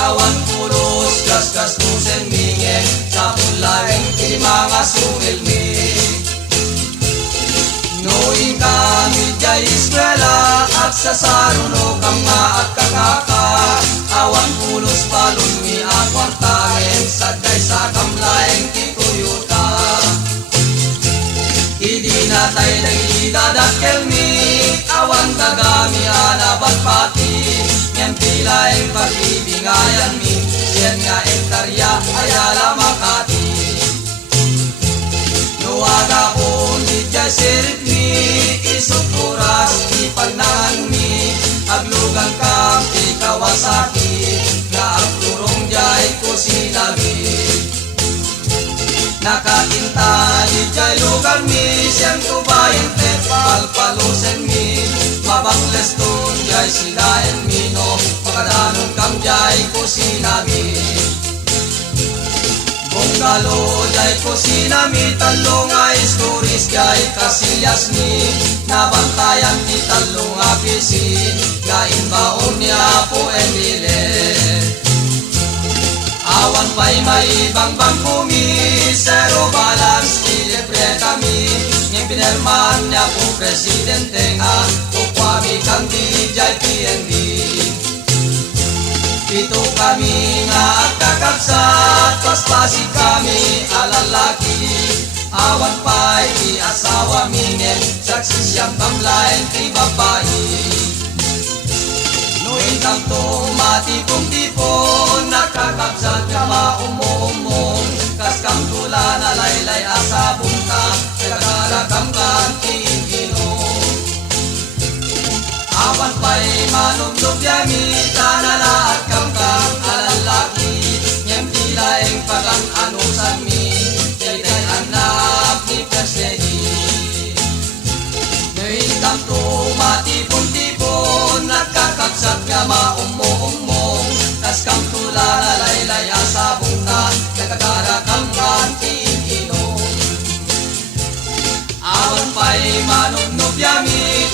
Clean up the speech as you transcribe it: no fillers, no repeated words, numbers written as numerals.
awan pulos gas tusen mingin sa pulaing ti mga sumilmi. Noing kami jay eskwela at sa saruno kam nga at kakaka, awan pulos palun mi akwartahin saday sa kamlaing ti kuyuta. Idi na tayo nagidadakkel mi, awan kagami anabat pati, ngayon pilaing pag-ibingayan mi, yan nga ektarya ayala Makati. Nuwaga ko di jay sirit mi, isot oras di pagnangan mi, aglugang kam ti Kawasaki, nga ang turong jay ko sinabi. Nakakinta di jay lugan mi, siyang tubayin tet palpalusen mi, mabangles tun jay sidain mi no, makadanong kam jay ko sinabi. Bunggalo jay ko sinami, talo nga istoris jay kasilyas mi, nabantayan ti talo nga pisi, gain baon niya po emile. Awan pa'y maibang bangkumi, zero balance ilibre kami, ngayong pinirman niya po presidente nga, tukwami kang di jay PNB. Pito kami nga at kakabsat, paspasi kami alalaki, awan pa'y di asawa mingen, saksi siyang kamlain ti babae. Noing kang tumatipong-tipon, nakakabsat ka maumumong, kas kang tula na laylay asabong ka, nagkarakam kang tiiginom. Awan pa'y manublob yami, tanala at kamkam alalaki, ngem tilaing pagang anusan mi, jayday anak ni Persedi. Ngayon kang tumatipon-tipon, nakakabsat ka maumumong, kas kang tula na laylay asabong ka, nagkakarakam kang tiiginom. Awan pa'y manublob yami,